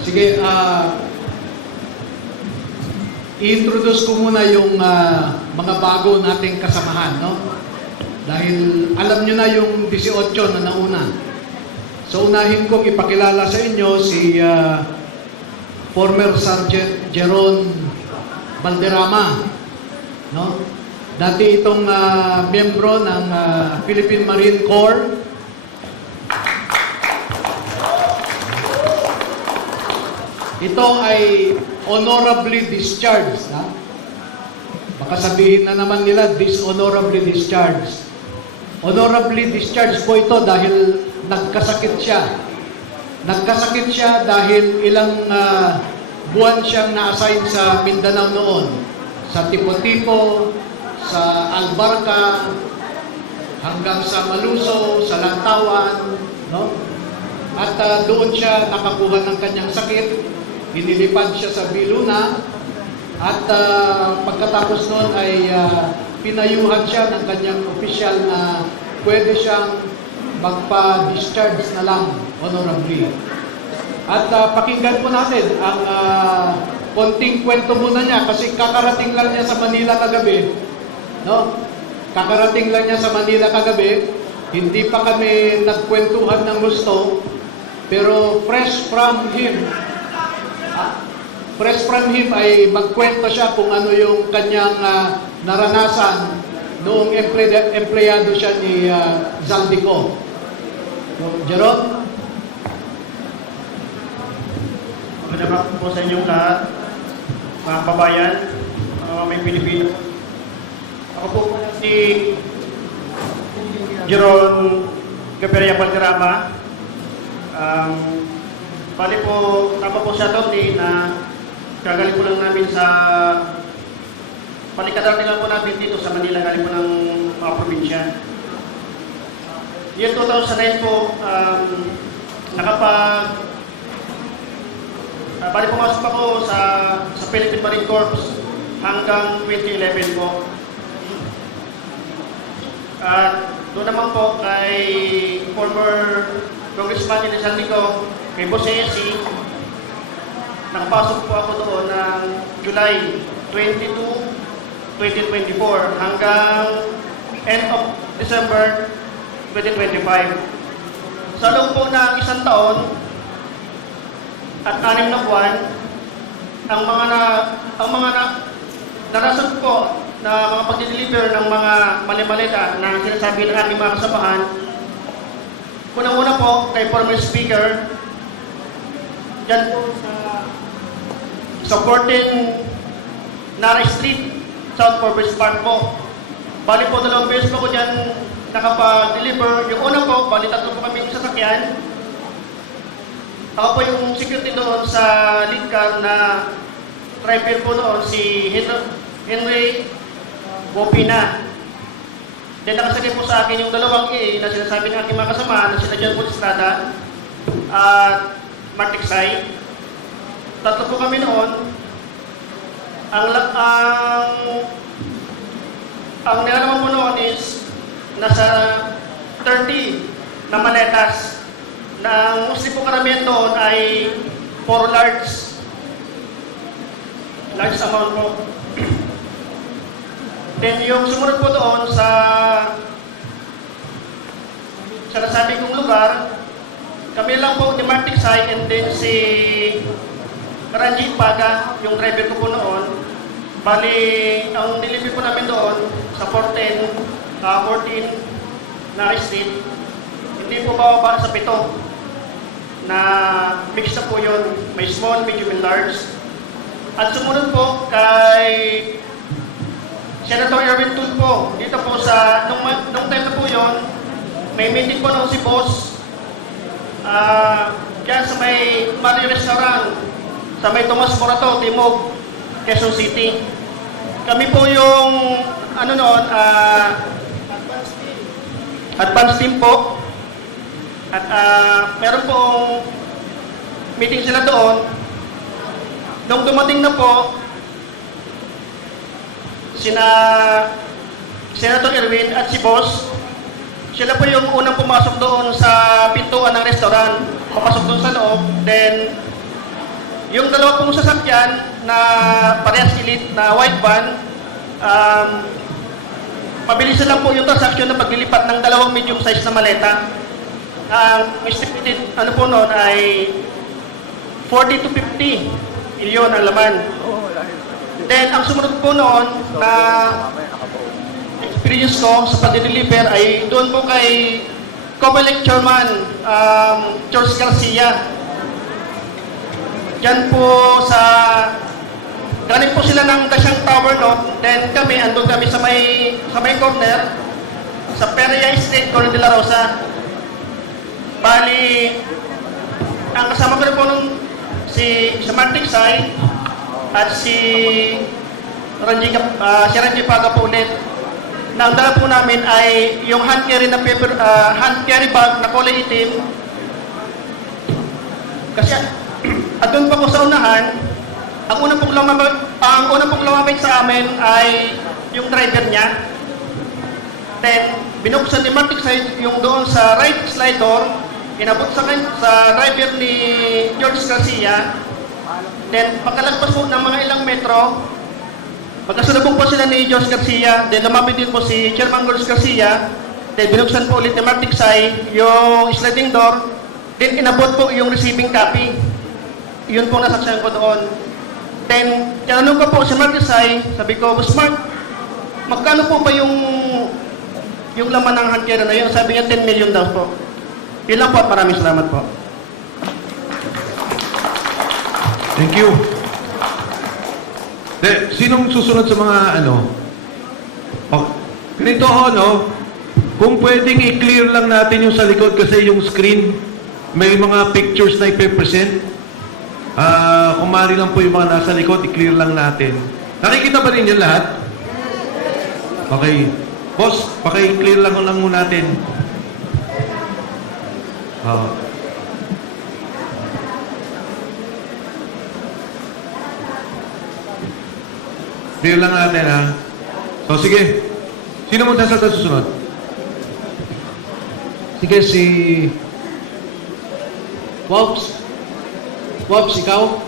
Sige, i-introduce ko muna yung mga bago nating kasamahan, no? Dahil alam nyo na yung 18 na nauna. So unahin kong ipakilala sa inyo si former Sergeant Jeron Valderrama, no? Dati itong miyembro ng Philippine Marine Corps. Ito ay honorably discharged. Ha? Baka sabihin na naman nila, dishonorably discharged. Honorably discharged po ito dahil nagkasakit siya. Nagkasakit siya dahil ilang buwan siyang na-assign sa Mindanao noon. Sa Tipo-Tipo, sa Albarca, hanggang sa Maluso, sa Lantawan, no? At doon siya nakakuha ng kanyang sakit. Inilipad siya sa Viluna at pagkatapos noon ay pinayuhan siya ng kanyang opisyal na pwede siyang magpa-discharge na lang honorably. At pakinggan po natin ang konting kwento muna niya kasi kakarating lang niya sa Manila kagabi. No? Kakarating lang niya sa Manila kagabi. Hindi pa kami nagkwentuhan ng gusto, pero fresh from him ay magkwento siya kung ano yung kanyang naranasan noong empleyado siya ni Zaldico. So, Jeron? Magandang po sa inyong lahat, mga kabayan, may Pilipino. Ako po si Jeron Gaperia Valderrama. Bali po, tama po siya Tony na gagaling po lang namin sa palikadating lang po natin dito sa Manila, galing po ng mga probinsya. Year 2009 po, bali pumasok ako sa Philippine Marine Corps hanggang 2011 po. At doon naman po kay former Congressman Zaldico, kay Boss ASC, nakapasok po ako doon ng July 22, 2024 hanggang end of December 2025. Sa loob po ng isang taon at 6 na buwan, ang mga narasan po na mga pag-deliver ng mga mali-malita na sinasabi ng aking mga kasamahan. Unang-una po kay former speaker, dyan po sa 14 Nara Street, South Forbes Park po. Bali po 2 beses po ko dyan nakapag-deliver. Yung una po, bali 3 po kami sasakyan. Ako po yung security doon sa lead car na driver po noon, si Henry Bopina. Then nakasakay po sa akin yung 2 A na sinasabi ng aking mga kasama na sila John Paul Estrada at Mark Tiksay. 3 po kami noon. Ang nilalaman po noon is nasa 30 na maletas na ang mostly po karamihan doon ay 4 large amount po. Then yung sumunod po doon sa nasabi kong lugar, kami lang po ni Mark Tiksay and then si Ranjit Paga, yung driver ko po noon. Bali, ang delivery po namin doon sa 14 Nara Street, hindi po bababa sa 7 na mix na po yun. May small, medium, and large. At sumunod po kay Senator Erwin Tulfo, dito po sa, nung time na po yun, may meeting po noon si Boss, dyan sa may Mali Restaurant, sa may Tomas Morato, Timog, Quezon City. Kami po yung, advance team po. At meron pong meeting sila doon. Nung dumating na po, sina Senator Erwin at si Boss, sila po yung unang pumasok doon sa pintuan ng restaurant. Papasok doon sa loob, then Yung dalawa pong sasakyan na parehas elite na white van, mabilis lang po yung transaction na paglilipat ng dalawang medium size na maleta. Ang estimated ano po noon ay 40 to 50 milyon ang laman. Then, ang sumunod po noon na experience ko sa pag-deliver ay doon po kay Comelec Chairman George Garcia. Diyan po sa galing po sila ng Dasyang Tower, no? Then kami, andun kami sa may corner, sa Perea Street, Corner de la Rosa. Bali, ang kasama ko rin po nung si Martin Sai at si Ranji Paga po ulit. Na ang dala po namin ay yung hand carry bag na kulay itim. Kasi andun pa po sa unahan, ang unang pong lumapit sa amin ay yung driver niya. Then, binuksan ni Martik Said yung doon sa right slide door, inabot sa driver ni George Garcia. Then, pagkalagpas po ng mga ilang metro, magkasalubong po sila ni George Garcia. Then, lumapit din po si Chairman George Garcia. Then, binuksan po ulit ni Martik Said yung sliding door. Then, inabot po yung receiving copy. Yun po nasaksihan ko doon. Then, tinanong ko po si Mark Isay, sabi ko, Boss Mark, magkano po ba yung laman ng hand carry na yun? Sabi niya, 10 million daw po. Yun lang po at maraming salamat po. Thank you. Sinong susunod sa mga ano? Oh, ganito no? Kung pwedeng i-clear lang natin yung sa likod kasi yung screen, may mga pictures na ipe-present. Kung maaari lang po yung mga nasa likod, i-clear lang natin. Nakikita ba ninyo lahat? Okay. Boss, paki-clear lang muna natin. Clear lang natin, ha? So, sige. Sino mo sa susunod? Sige, si Wops. Wops, ikaw?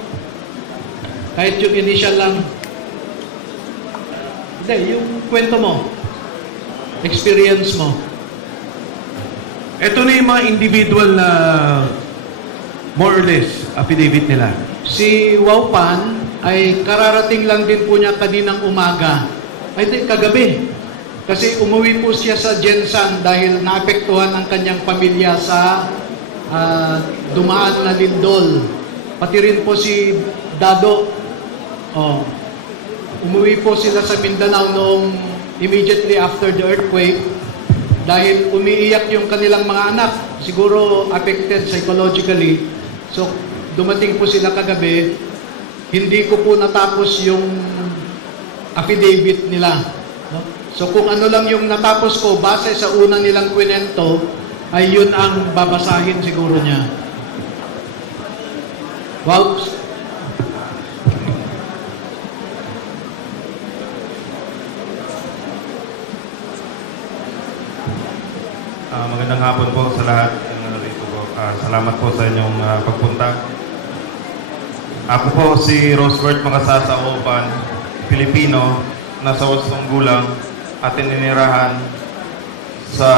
Kahit yung initial lang. Hindi, yung kwento mo. Experience mo. Ito na yung mga individual na more or less affidavit nila. Si Waupan ay kararating lang din po niya kaninang umaga. Ay, di, kagabi. Kasi umuwi po siya sa Jensan dahil naapektuhan ang kanyang pamilya sa dumaan na lindol. Pati rin po si Dado. Umuwi po sila sa Mindanao noong immediately after the earthquake dahil umiiyak yung kanilang mga anak. Siguro affected psychologically. So, dumating po sila kagabi. Hindi ko po natapos yung affidavit nila. No? So, kung ano lang yung natapos ko, base sa una nilang kwento, ay yun ang babasahin siguro niya. Wow. Magandang hapon po sa lahat. Salamat po sa inyong pagpunta. Ako po si Rosebert Makasasa Opan, Pilipino, nasa 8 gulang at ininirahan sa